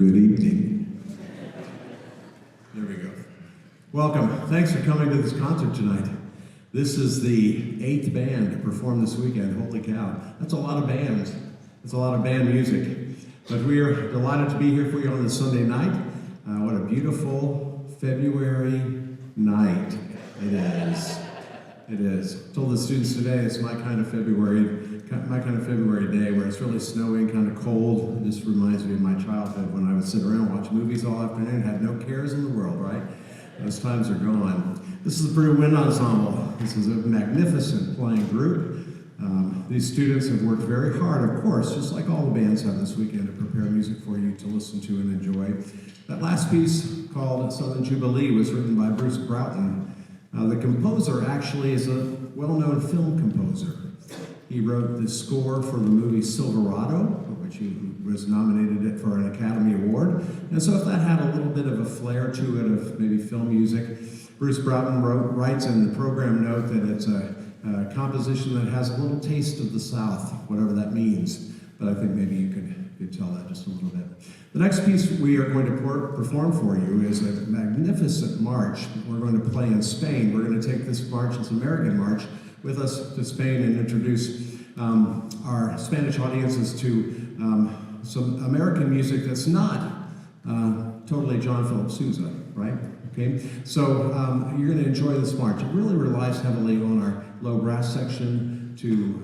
Good evening. There we go. Welcome. Thanks for coming to this concert tonight. This is the 8th band to perform this weekend. Holy cow. That's a lot of bands. That's a lot of band music. But we are delighted to be here for you on this Sunday night. What a beautiful February night it is. It is. I told the students today it's my kind of February day where it's really snowy and kind of cold. It just reminds me of my childhood when I would sit around and watch movies all afternoon, had no cares in the world, right? Those times are gone. This is the Purdue Wind Ensemble. This is a magnificent playing group. These students have worked very hard, of course, just like all the bands have this weekend, to prepare music for you to listen to and enjoy. That last piece, called Southern Jubilee, was written by Broughton. The composer actually is a well-known film composer. He wrote the score for the movie Silverado, for which he was nominated for an Academy Award. And so if that had a little bit of a flair to it of maybe film music, Broughton writes in the program note that it's a composition that has a little taste of the South, whatever that means. But I think maybe you could tell that just a little bit. The next piece we are going to perform for you is a magnificent march we're going to play in Spain. We're going to take this march, it's an American march, with us to Spain and introduce our Spanish audiences to some American music that's not totally John Philip Sousa, right? Okay, so you're going to enjoy this march. It really relies heavily on our low brass section to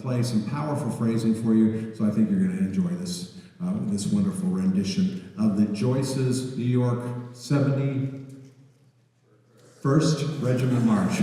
play some powerful phrasing for you. So I think you're going to enjoy this this wonderful rendition of the Joyce's New York 71st Regiment March.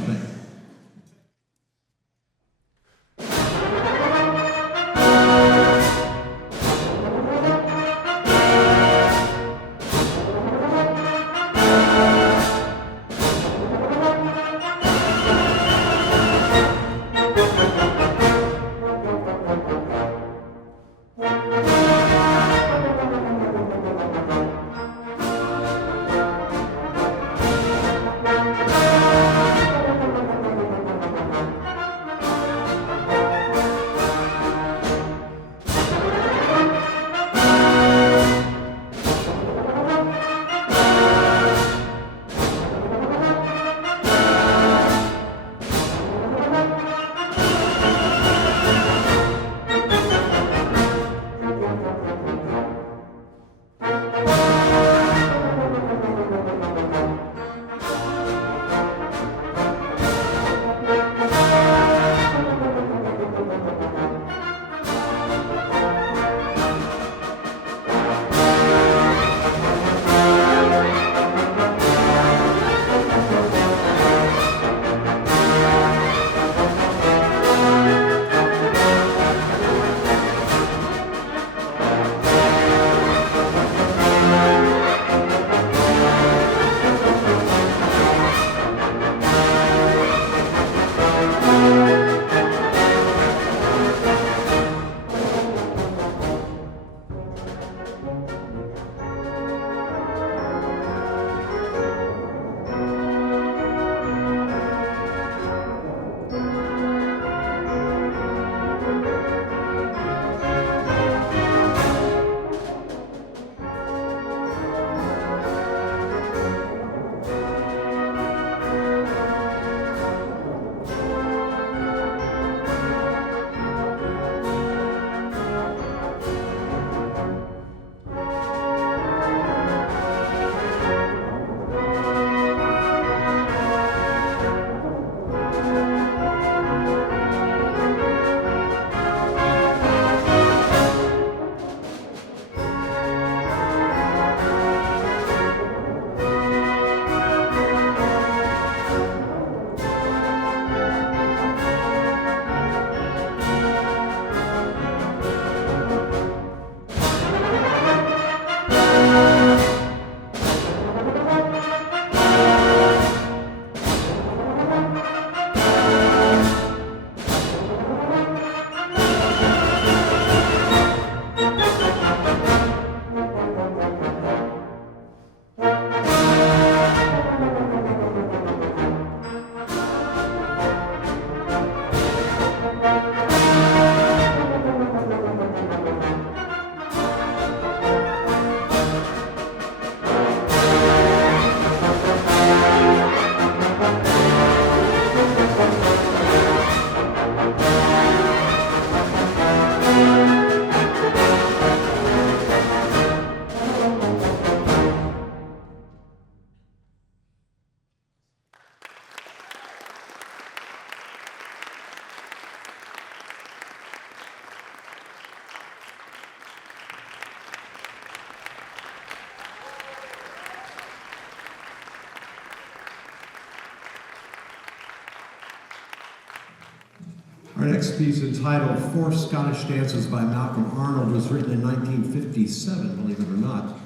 Our next piece, entitled Four Scottish Dances by Malcolm Arnold, was written in 1957, believe it or not.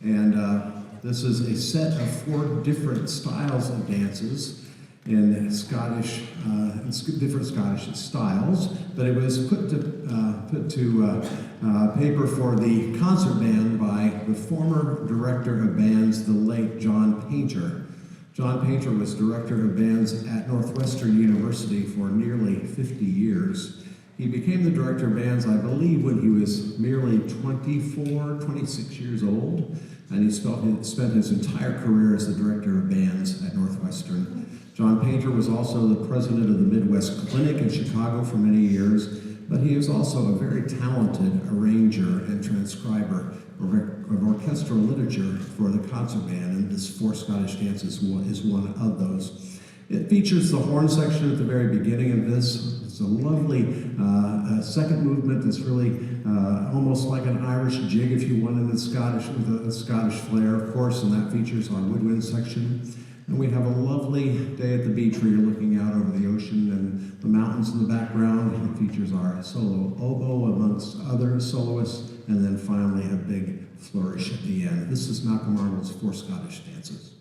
And this is a set of four different styles of dances in different Scottish styles, but it was put to paper for the concert band by the former director of bands, the late John Paynter. John Paynter was director of bands at Northwestern University for nearly 50 years. He became the director of bands, I believe, when he was merely 24, 26 years old, and he spent his entire career as the director of bands at Northwestern. John Paynter was also the president of the Midwest Clinic in Chicago for many years, but he is also a very talented arranger and transcriber of orchestral literature for the concert band, and this Four Scottish Dances is one of those. It features the horn section at the very beginning of this. It's a lovely second movement that's really almost like an Irish jig, if you wanted, with a Scottish flair, of course, and that features our woodwind section. And we have a lovely day at the beach where you're looking out over the ocean and the mountains in the background. It features our solo oboe amongst other soloists, and then finally a big flourish at the end. This is Malcolm Arnold's Four Scottish Dances.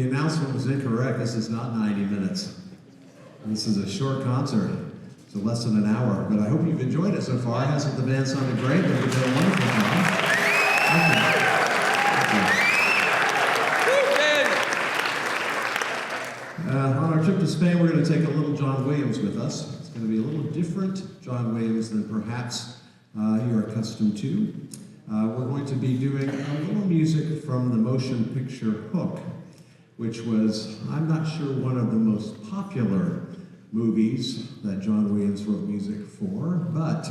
The announcement was incorrect. This is not 90 minutes. This is a short concert. It's less than an hour, but I hope you've enjoyed it so far. Hasn't the band sounded great? They've done a wonderful job. Thank you. On our trip to Spain, we're going to take a little John Williams with us. It's going to be a little different John Williams than perhaps you're accustomed to. We're going to be doing a little music from the motion picture Hook, which was, I'm not sure, one of the most popular movies that John Williams wrote music for, but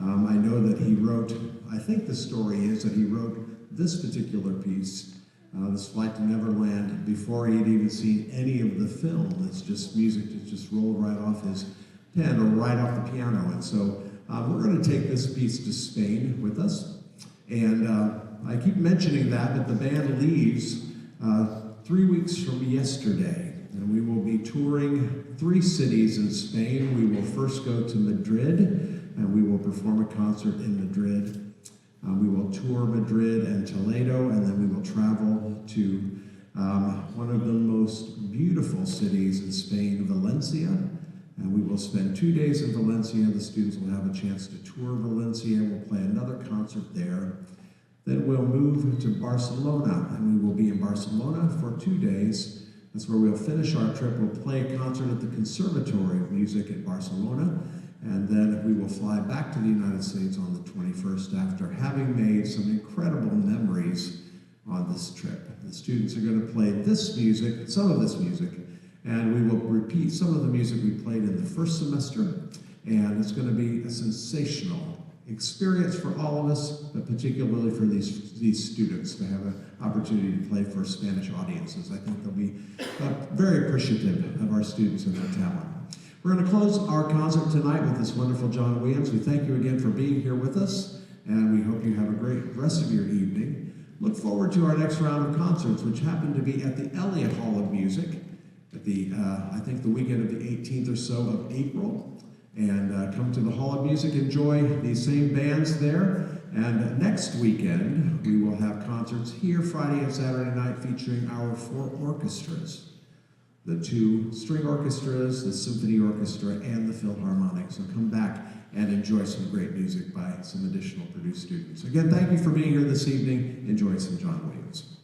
I know that he wrote, I think the story is that he wrote this particular piece, this Flight to Neverland, before he had even seen any of the film. It's just music that just rolled right off his pen or right off the piano. And so we're going to take this piece to Spain with us. And I keep mentioning that, but the band leaves 3 weeks from yesterday, and we will be touring 3 cities in Spain. We will first go to Madrid, and we will perform a concert in Madrid. We will tour Madrid and Toledo, and then we will travel to one of the most beautiful cities in Spain, Valencia. And we will spend 2 days in Valencia. The students will have a chance to tour Valencia. We'll play another concert there. Then we'll move to Barcelona, and we will be in Barcelona for 2 days. That's where we'll finish our trip. We'll play a concert at the Conservatory of Music at Barcelona, and then we will fly back to the United States on the 21st after having made some incredible memories on this trip. The students are going to play this music, some of this music, and we will repeat some of the music we played in the first semester, and it's going to be a sensational experience for all of us, but particularly for these students to have an opportunity to play for Spanish audiences. I think they'll be very appreciative of our students and their talent. We're going to close our concert tonight with this wonderful John Williams. We thank you again for being here with us, and we hope you have a great rest of your evening. Look forward to our next round of concerts, which happen to be at the Elliott Hall of Music at the, I think the weekend of the 18th or so of April. And come to the Hall of Music, enjoy these same bands there. And next weekend, we will have concerts here Friday and Saturday night featuring our 4 orchestras. The 2 string orchestras, the symphony orchestra, and the Philharmonic. So come back and enjoy some great music by some additional Purdue students. Again, thank you for being here this evening. Enjoy some John Williams.